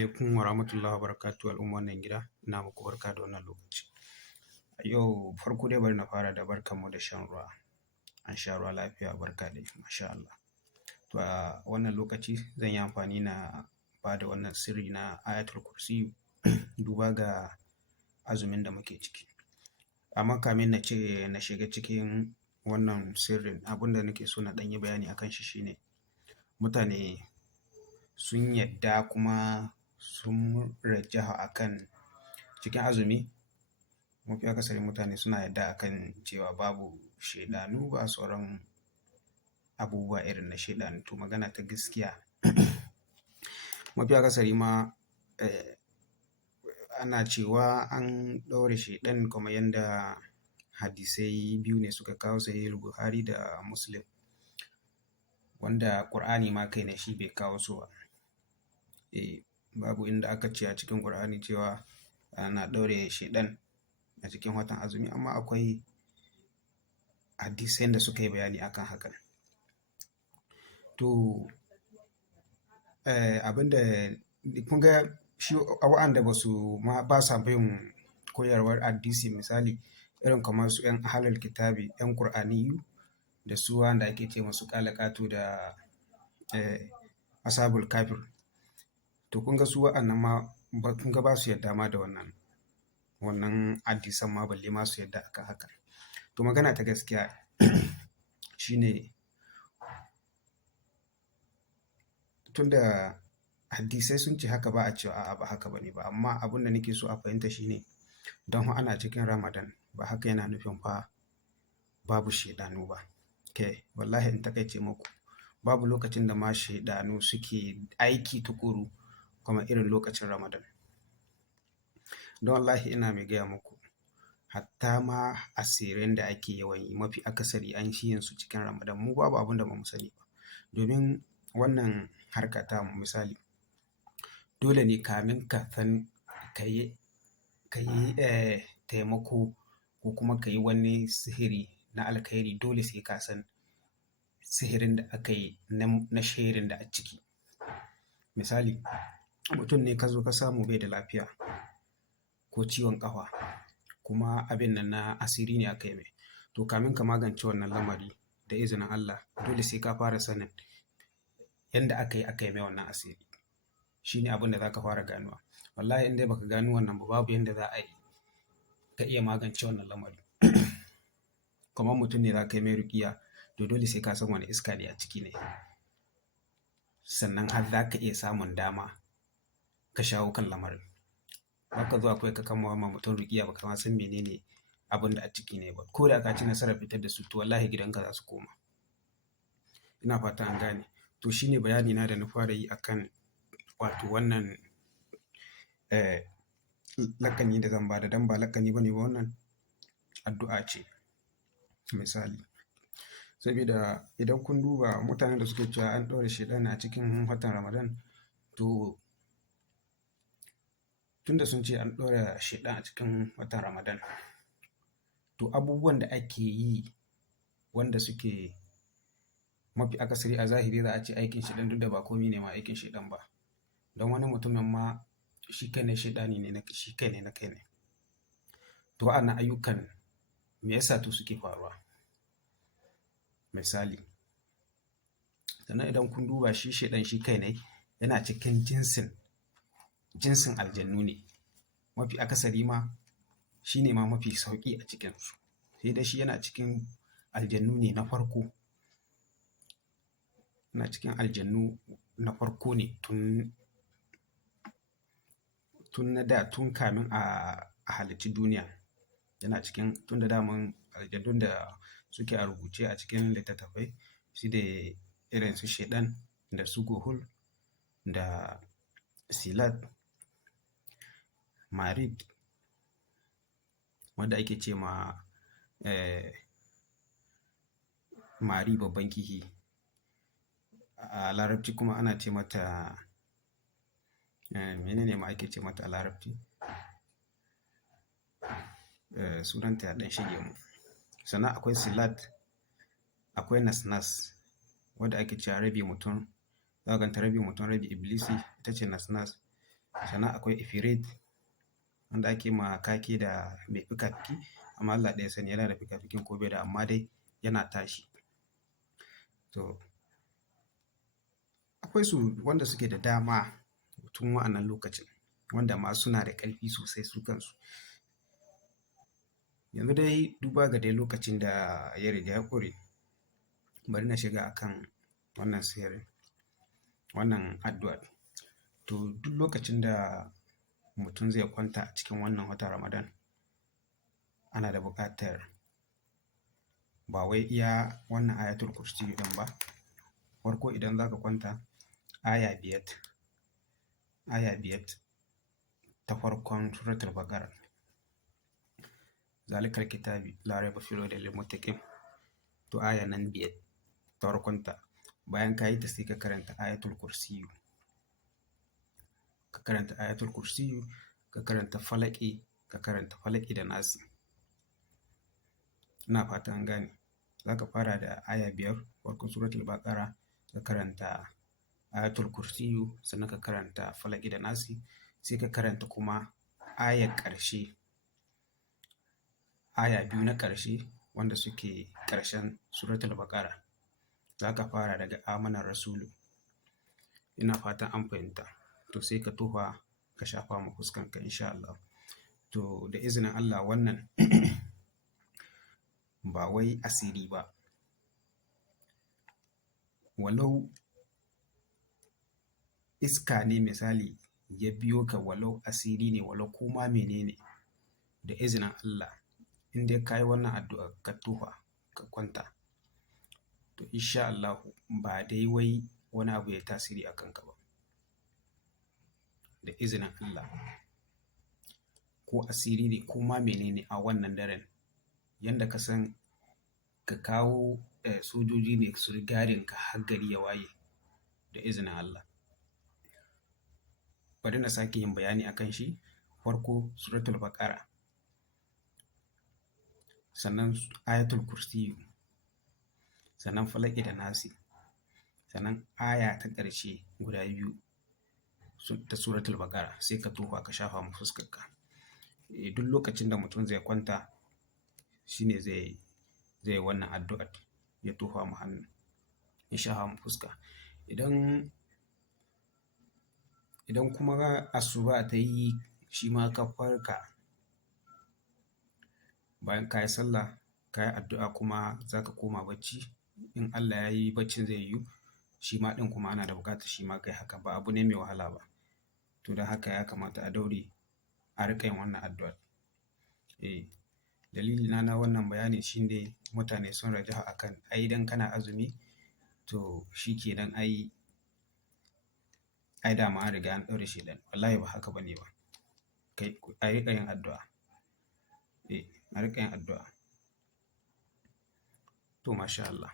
Alaikum wa rahmatullahi wa barakatuhu al'umma wannan gida, ina muku barka da wannan lokaci. A yau farko dai bari na fara da barkanmu da shan ruwa. An sha ruwa lafiya barka dai masha Allah. To a wannan lokaci zan yi amfani na ba da wannan sirri na Ayatul Kursiyu duba ga azumin da muke ciki. Amma kamin na shiga cikin wannan sirrin abin da nake so na ɗan yi bayani akan shi shine mutane sun yadda kuma sun rajaha akan cikin azumi mafi akasari mutane suna yadda akan cewa babu shaidanu ba sauran abubuwa irin na shaidanu. To magana ta gaskiya mafi akasari ma ana cewa an ɗaure shaiɗan kamar yadda hadisai biyu ne suka kawo sahihul Buhari da Muslim wanda Ƙur'ani ma kai na shi bai kawo su ba. Babu inda aka ce a cikin Ƙur'ani cewa ana ɗaure shaiɗan a cikin watan azumi, amma akwai hadisai da suka yi bayani akan hakan. To abinda kun ga shi wa'anda ba sa bin koyarwar addisi misali irin kamar su 'yan ahlul kitabi 'yan Ƙur'aniyu da su wanda ake ce masu ƙalaƙatu da ashabul kafir. To kun ga su wa'annan ma kun ga ba su yadda ma da wannan hadisan ma balle ma su yadda akan haka. To magana ta gaskiya shine tunda hadisai sun ce haka ba a cewa a'a ba haka bane ba, amma abin da nake so a fahimta shine don ana cikin Ramadan ba haka yana nufin fa babu shaidanu ba. Wallahi in takaice muku babu lokacin da ma shaidanu suke aiki tukuru kamar irin lokacin Ramadan. Don wallahi ina mai gaya muku hatta ma asirin da ake yawan yi mafi akasari an shi yin su cikin Ramadan mu babu abin da ba mu sani ba. Domin wannan harka ta misali dole ne kamin ka san ka yi taimako ko kuma ka yi wani sihiri na alkhairi dole sai ka san sihirin da aka yi na sharin da a ciki. Misali mutum ne ka zo ka samu bai da lafiya ko ciwon ƙafa kuma abin nan na asiri ne aka yi mai. To kamin ka magance wannan lamari da izinin Allah dole sai ka fara sanin yanda aka yi mai wannan asiri. Shi ne abin da za ka fara ganuwa. Wallahi in dai baka gano wannan ba babu yanda za a yi ka iya magance wannan lamari. Kamar mutum ne za ka yi mai ruƙiyya to dole sai ka san wane iska ne a ciki ne. Sannan har za ka iya samun dama ka shawo kan lamarin. Baka zuwa kawai ka kama ma mutum ruƙiyya baka ma san menene abin da a ciki ne ba. Ko da ka ci nasarar fitar da su to wallahi gidanka za su koma. Ina fata an gane. To shine bayani na da na fara yi akan wato wannan laƙani da zan bada dan ba laƙani bane ba wannan addu'a ce misali. Saboda idan kun duba mutanen da suke cewa an ɗaure shaiɗan a cikin watan Ramadan to tunda sun ce an ɗaure shaiɗan a cikin watan Ramadan to abubuwan da ake yi wanda suke mafi akasari a zahiri za a ce aikin shaiɗan duk da ba komi ne ma aikin shaiɗan ba. Don wani mutumin ma shi kai ne shaiɗani ne shi kai ne na kai ne. To wa'annan ayyukan me yasa to suke faruwa? Misali sannan idan kun duba shi shaiɗan shi kai ne yana cikin jinsin aljannu ne. Mafi akasari ma shi ne ma mafi sauƙi a cikinsu. Sai dai shi yana cikin aljannu ne na farko. Yana cikin aljannu na farko ne tun na da tun kamin a halicci duniya. Yana cikin tun da daman aljannun da suke a rubuce a cikin littattafai shi da irin su shaiɗan da su gohul da silat marid wanda ake ce ma mari babban kihi. A larabci kuma ana ce mata menene ma ake ce mata a larabci? Sunanta ya ɗan shige mu. Sannan akwai silat akwai nasnas wadda ake cewa rabi mutum za ka ganta rabi mutum rabi iblisi ita ce nasnas. sannan akwai Ifrit wanda ake ma kake da mai fika-fiki, amma Allah ɗaya sani yana da fika-fikin ko bai da, amma dai yana tashi. To akwai su wanda suke da dama tun wa'annan lokacin, wanda ma suna da ƙarfi sosai su kansu. Yanzu dai duba ga dai lokacin da ya riga ya ƙure, bari na shiga akan wannan sihirin, wannan addu'ar. To duk lokacin da mutum zai kwanta a cikin wannan watan Ramadan, ana da buƙatar ba wai iya wannan ayatul kursiyu ɗin ba. Farko idan za ka kwanta, aya biyar ta farkon suratul Baqara. Zalikal kitabi la raiba fihi hudan lil muttaqin. To aya nan biyar ta farkonta, bayan ka yi ta sai ka karanta ayatul kursiyu. Ka karanta ayatul kursiyu, ka karanta falaki da nasi. Ina fata an gane. Za ka fara da aya biyar farkon suratul Baqara, ka karanta ayatul kursiyu, sannan ka karanta falaki da nasi, sai ka karanta kuma ayar ƙarshe, aya biyu na ƙarshe wanda suke ƙarshen suratul Baqara. Za ka fara daga amanar rasulu. Ina fatan an fahimta. To sai ka tofa ka shafa ma fuskanka insha Allah. To da izinin Allah wannan ba wai asiri ba. Walau iska ne misali ya biyo ka, walau asiri ne, walau koma menene, da izinin Allah in dai ka yi wannan addu'a ka tofa ka kwanta, to insha Allah ba dai wai wani abu ya tasiri a kanka ba. Da izinin Allah, ko asiri ne ko ma menene a wannan daren, yanda ka san ka kawo sojoji ne su gadin ka har gari ya waye, da izinin Allah. Bari na sake yin bayani akan shi. Farko suratul Baqara, sannan ayatul kursiyu, sannan falaki da nasi, sannan aya ta ƙarshe guda biyu ta suratul Baqara, sai ka tofa ka shafa ma fuskarka. Duk lokacin da mutum zai kwanta shine zai yi wannan addu'ar, ya tofa ma hannu, ya shafa ma fuska. Idan kuma asuba ta yi, shi ma ka farka bayan ka yi sallah, ka yi addu'a kuma za ka koma bacci, in Allah ya yi baccin zai yiwu, shi ma ɗin kuma ana da buƙatar shi ma kai haka, ba abu ne mai wahala ba. To don haka ya kamata a daure a riƙa yin wannan addu'ar. Dalilina na wannan bayani shine mutane sun raja'a akan ai idan kana azumi, to shi kenan ai dama an riga an ɗaure shaiɗan. Wallahi ba haka bane ba. A riƙa yin addu'a. A riƙa yin addu'a. To masha Allah.